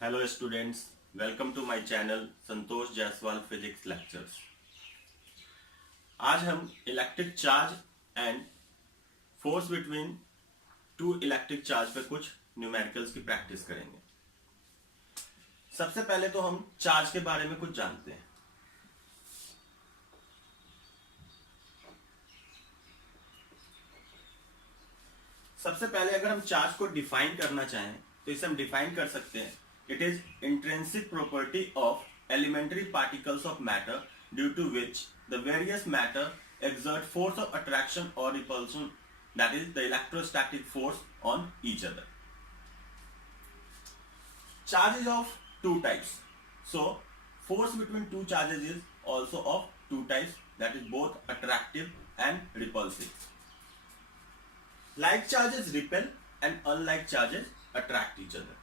Hello students, welcome to my channel Santosh Jaiswal physics lectures. आज हम electric charge and force between two electric charge पे कुछ numericals की practice करेंगे। सबसे पहले तो हम चार्ज के बारे में कुछ जानते हैं। सबसे पहले अगर हम चार्ज को डिफाइन करना चाहें तो इसे हम डिफाइन कर सकते हैं। It is intrinsic property of elementary particles of matter due to which the various matter exert force of attraction or repulsion, that is the electrostatic force on each other. Charge is of two types. So force between two charges is also of two types, that is both attractive and repulsive. Like charges repel and unlike charges attract each other.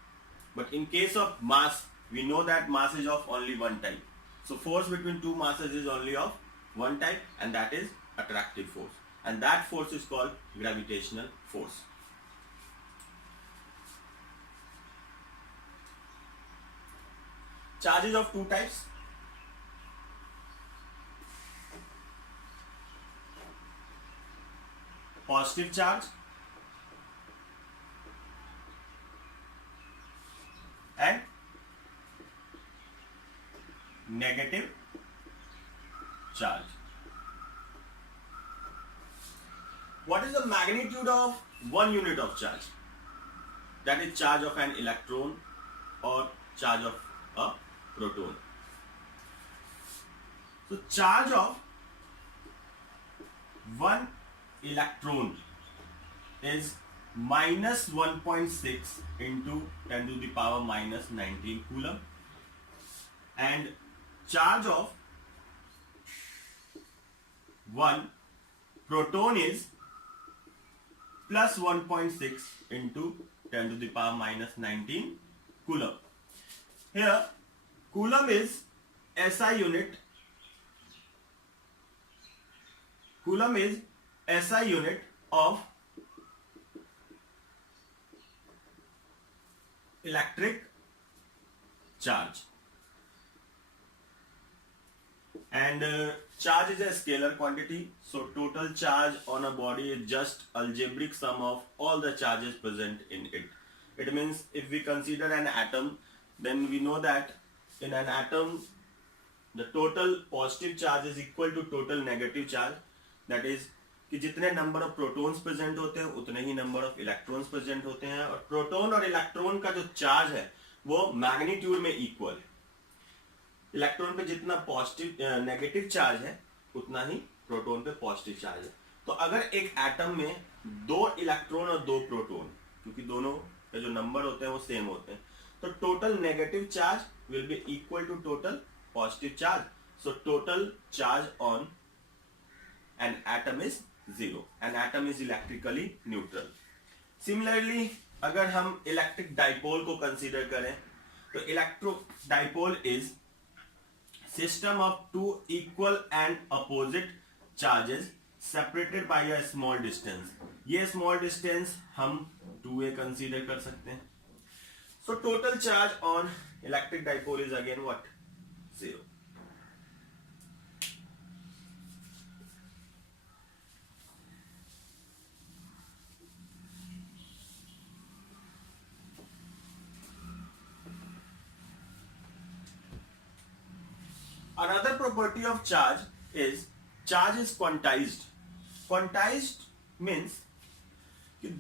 But in case of mass, we know that mass is of only one type. So force between two masses is only of one type, and that is attractive force. And that force is called gravitational force. Charge is of two types. Positive charge and negative charge. What is the magnitude of 1 unit of charge? That is charge of an electron or charge of a proton. So charge of 1 electron is minus 1.6 into 10 to the power minus 19 coulomb, and charge of 1 proton is plus 1.6 into 10 to the power minus 19 coulomb. Here coulomb is SI unit. Coulomb is SI unit of electric charge, and charge is a scalar quantity, so total charge on a body is just algebraic sum of all the charges present in it. It means if we consider an atom, then we know that in an atom the total positive charge is equal to total negative charge, that is कि जितने number of protons present होते हैं उतने ही number of electrons present होते हैं, और proton और electron का जो चार्ज है वो मैग्नीट्यूड में इक्वल है। इलेक्ट्रॉन पे जितना पॉजिटिव नेगेटिव चार्ज है उतना ही प्रोटॉन पे पॉजिटिव चार्ज है। तो अगर एक एटम में दो इलेक्ट्रॉन और दो प्रोटॉन, क्योंकि दोनों के जो नंबर होते हैं वो सेम होते हैं, तो total negative charge will be equal to total positive charge. So total charge on an atom is zero. An atom is electrically neutral. Similarly, अगर हम इलेक्ट्रिक डाइपोल को कंसीडर करें तो electro dipole is system of two equal and opposite charges separated by a small distance. ये small distance हम 2a consider कर सकते हैं. So total charge on electric dipole is again what? Zero. Another property of charge is quantized. Quantized means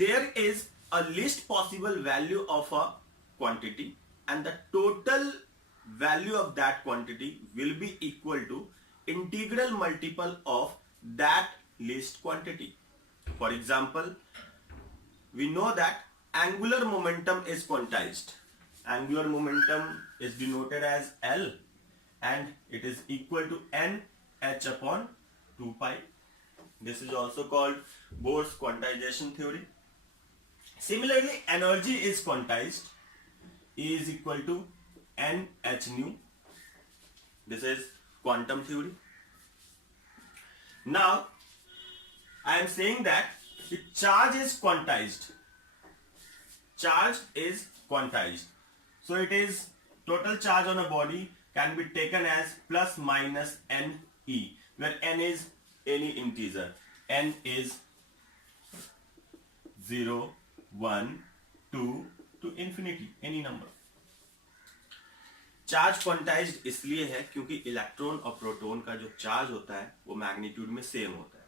there is a least possible value of a quantity and the total value of that quantity will be equal to integral multiple of that least quantity. For example, we know that angular momentum is quantized. Angular momentum is denoted as L, and it is equal to nh upon 2 pi. This is also called Bohr's quantization theory. Similarly, energy is quantized. E is equal to nh nu. This is quantum theory. Now, I am saying that the charge is quantized. Charge is quantized. So it is total charge on a body can be taken as plus minus n e, where n is any integer. N is 0, 1, 2 to infinity, any number. Charge quantized इसलिए है क्योंकि electron और proton का जो charge होता है वो magnitude में सेम होता है,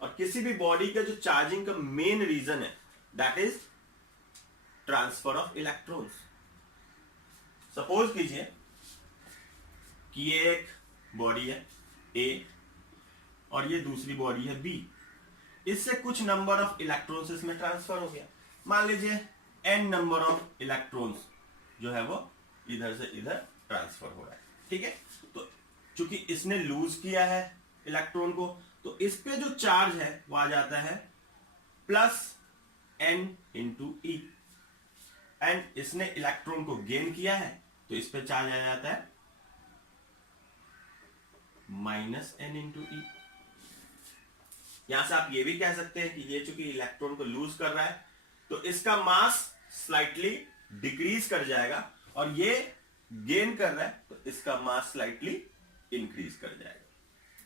और किसी भी बॉडी का जो चार्जिंग का मेन रीजन है that is transfer of electrons. Suppose कीजिए कि ये एक बॉडी है ए और ये दूसरी बॉडी है बी. इससे कुछ नंबर ऑफ इलेक्ट्रॉन्स इसमें ट्रांसफर हो गया. मान लीजिए n नंबर ऑफ इलेक्ट्रॉन्स जो है वो इधर से इधर ट्रांसफर हो रहा है. ठीक है, तो चूंकि इसने लूज किया है इलेक्ट्रॉन को, तो इस पे जो चार्ज है वो आ जाता है plus n into E, and इसने इलेक्ट्रॉन को गेन किया है तो इस पे चार्ज आ जाता है माइनस n इंटू ई. यहां से आप ये भी कह सकते हैं कि ये चूंकि इलेक्ट्रॉन को लूज कर रहा है तो इसका मास स्लाइटली डिक्रीज कर जाएगा, और ये गेन कर रहा है तो इसका मास स्लाइटली इंक्रीज कर जाएगा.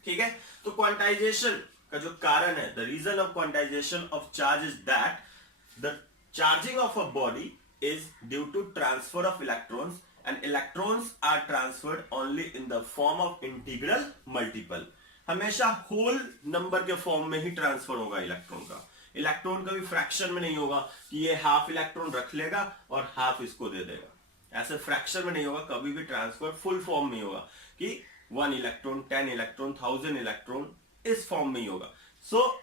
ठीक है, तो क्वांटाइजेशन का जो कारण है, the reason of quantization of charge is that the charging of a body is due to transfer of electrons, and electrons are transferred only in the form of integral multiple. हमेशा whole number के form में ही transfer होगा electron का. Electron का भी fraction में नहीं होगा कि ये हाफ इलेक्ट्रॉन रख लेगा और हाफ इसको दे देगा. ऐसे फ्रैक्शन में नहीं होगा. कभी भी ट्रांसफर फुल फॉर्म में होगा कि 1 इलेक्ट्रॉन, 10 इलेक्ट्रॉन, 1000 इलेक्ट्रॉन, इस फॉर्म में ही होगा. सो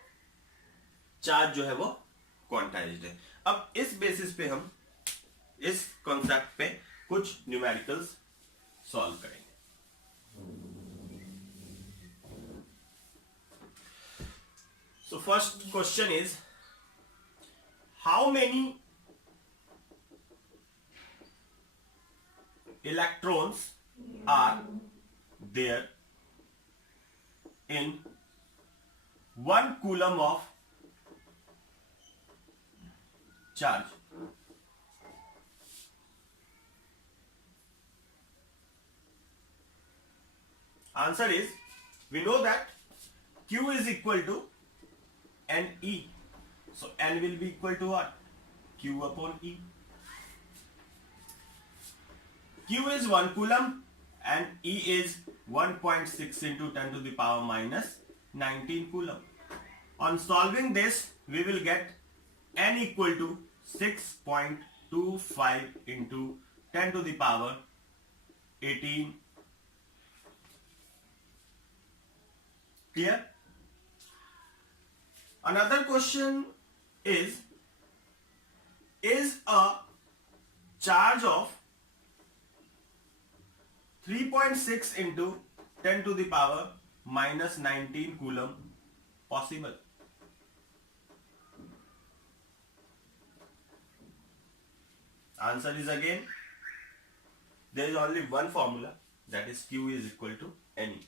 चार्ज जो है वो क्वांटाइज्ड है. अब इस बेसिस पे हम इस कॉन्सेप्ट पे कुछ न्यूमेरिकल्स सॉल्व करेंगे. So first question is how many electrons are there in 1 coulomb of charge. Answer is, we know that Q is equal to NE. So N will be equal to what? Q upon E. Q is 1 coulomb and E is 1.6 into 10 to the power minus 19 coulomb. On solving this, we will get N equal to 6.25 into 10 to the power 18. Clear? Another question is a charge of 3.6 into 10 to the power minus 19 coulomb possible? Answer is again, there is only one formula, that is Q is equal to NE.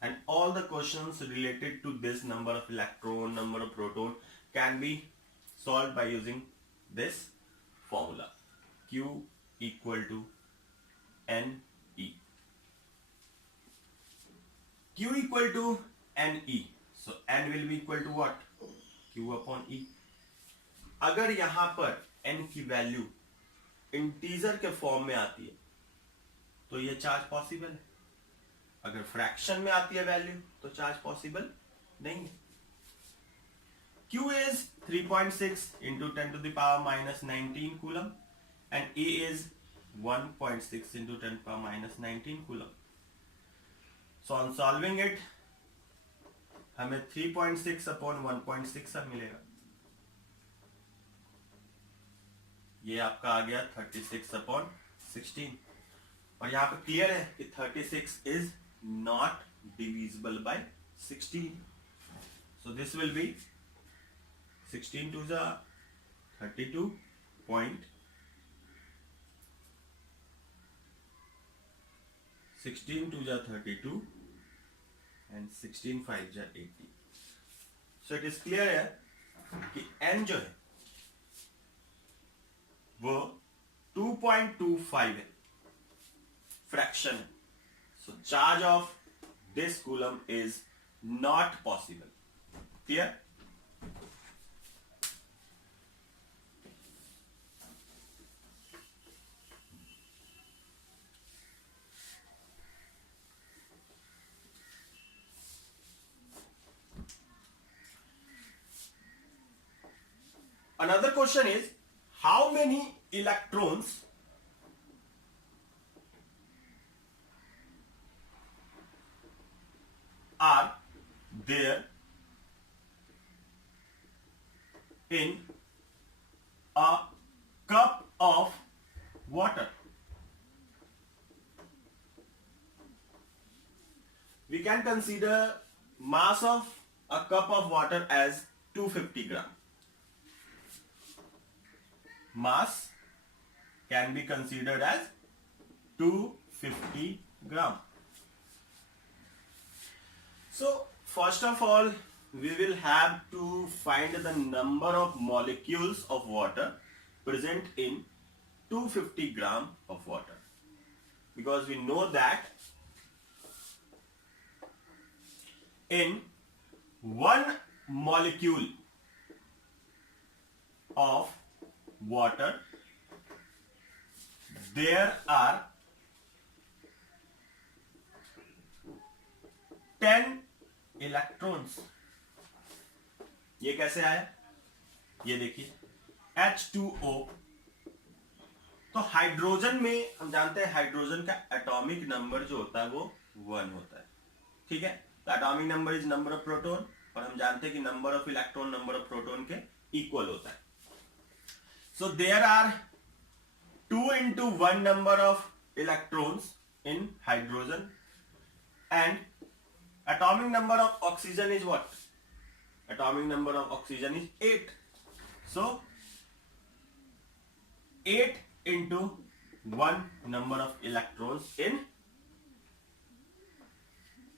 And all the questions related to this number of electron, number of proton can be solved by using this formula, Q equal to NE. Q equal to NE, so N will be equal to what? Q upon E. अगर यहां पर N की value integer के form में आती है तो ये चार्ज पॉसिबल है. अगर फ्रैक्शन में आती है वैल्यू तो चार्ज पॉसिबल नहीं है. Q is 3.6 into 10 to the power minus 19 coulomb and E is 1.6 into 10 to the power minus 19 coulomb. So on solving it, हमें 3.6 upon 1.6 अब मिलेगा. ये आपका आ गया 36 upon 16. और यहाँ पे क्लियर है कि 36 is not divisible by 16. So this will be 16 to the 32 point 16 to the 32 and 16 5 जा 80. So it is clear है कि n जो है वो 2.25 है, फ्रैक्शन है. So charge of this coulomb is not possible. Clear? Another question is, how many electrons are there in a cup of water? We can consider mass of a cup of water as 250 gram. Mass can be considered as 250 gram. So first of all, we will have to find the number of molecules of water present in 250 gram of water, because we know that in 1 molecule of water there are 10 electrons. ये कैसे आया? ये देखिए H2O. तो hydrogen में हम जानते हैं हाइड्रोजन का एटॉमिक नंबर जो होता है वो 1 होता है. ठीक है, तो atomic number is number of proton, और हम जानते हैं कि number of electron number of proton के इक्वल होता है. So there are 2 into 1 number of electrons in hydrogen, and atomic number of oxygen is what? Atomic number of oxygen is 8. So 8 into 1 number of electrons in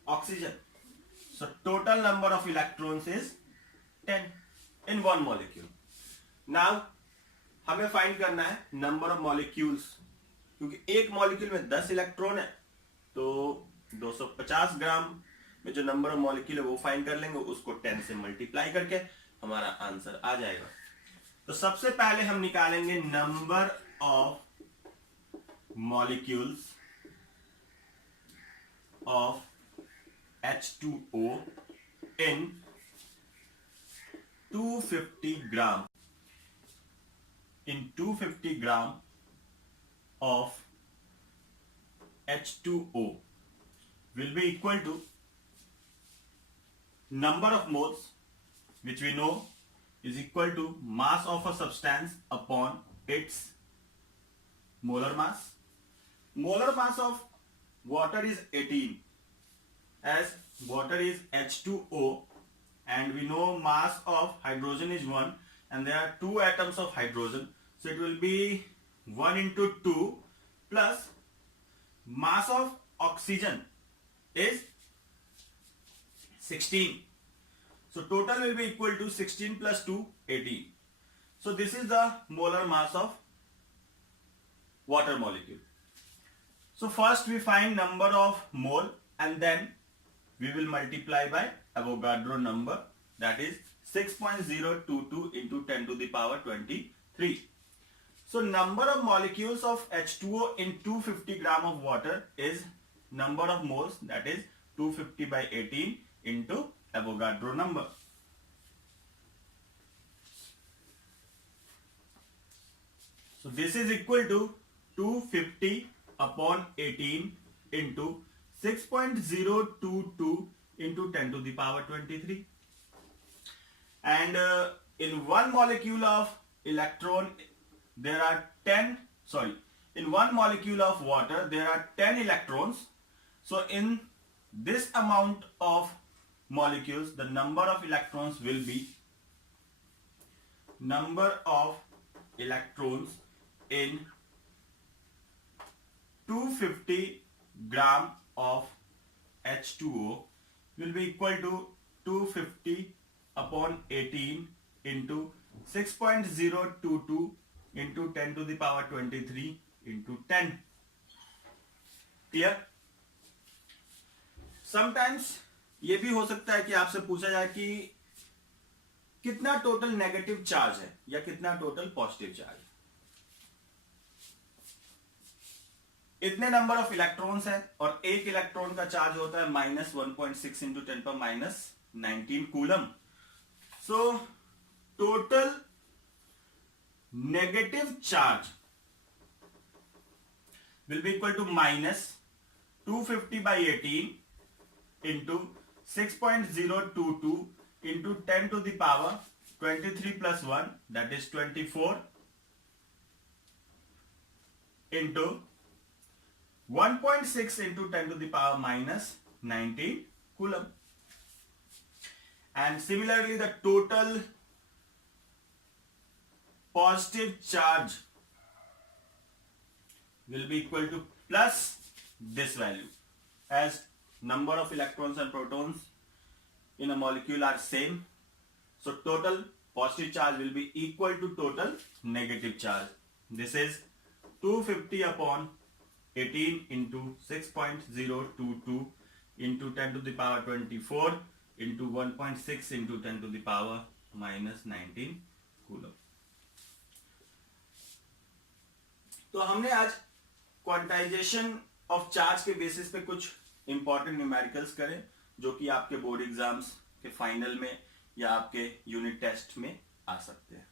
oxygen. So total number of electrons is 10 in 1 molecule. Now हमें find करना है number of molecules, क्योंकि एक molecule में 10 electron है, तो 250 ग्राम में जो नंबर ऑफ मॉलिक्यूल है वो फाइंड कर लेंगे, उसको 10 से मल्टीप्लाई करके हमारा आंसर आ जाएगा. तो सबसे पहले हम निकालेंगे number of molecules of H2O in 250 gram. In 250 gram of H2O will be equal to number of moles, which we know is equal to mass of a substance upon its molar mass. Molar mass of water is 18, as water is H2O, and we know mass of hydrogen is 1, and there are 2 atoms of hydrogen, so it will be 1 into 2 plus mass of oxygen is 16. So total will be equal to 16 plus 2, 18. So this is the molar mass of water molecule. So first we find number of mole, and then we will multiply by Avogadro number, that is 6.022 into 10 to the power 23. So number of molecules of H2O in 250 gram of water is number of moles, that is 250 by 18 into Avogadro number. So this is equal to 250 upon 18 into 6.022 into 10 to the power 23. And in 1 molecule of electron there are 10, in 1 molecule of water there are 10 electrons. So in this amount of molecules, the number of electrons will be number of electrons in 250 gram of H2O will be equal to 250 upon 18 into 6.022 into 10 to the power 23 into 10. Clear? Sometimes ये भी हो सकता है कि आपसे पूछा जाए कि कितना टोटल नेगेटिव चार्ज है या कितना टोटल पॉजिटिव चार्ज है. इतने नंबर ऑफ इलेक्ट्रॉन्स है और एक इलेक्ट्रॉन का चार्ज होता है -1.6 इंटू 10 पर -19 coulomb. So total negative charge will be equal to -250 by 18 into 6.022 into 10 to the power 23 plus 1, that is 24, into 1.6 into 10 to the power -19 coulomb. And similarly the total positive charge will be equal to plus this value, as number of electrons and protons in a molecule are same. So total positive charge will be equal to total negative charge. This is 250 upon 18 into 6.022 into 10 to the power 24 into 1.6 into 10 to the power -19 coulomb. तो हमने आज quantization of charge के basis पे कुछ important numericals करें जो कि आपके बोर्ड एग्जाम्स के फाइनल में या आपके यूनिट टेस्ट में आ सकते हैं.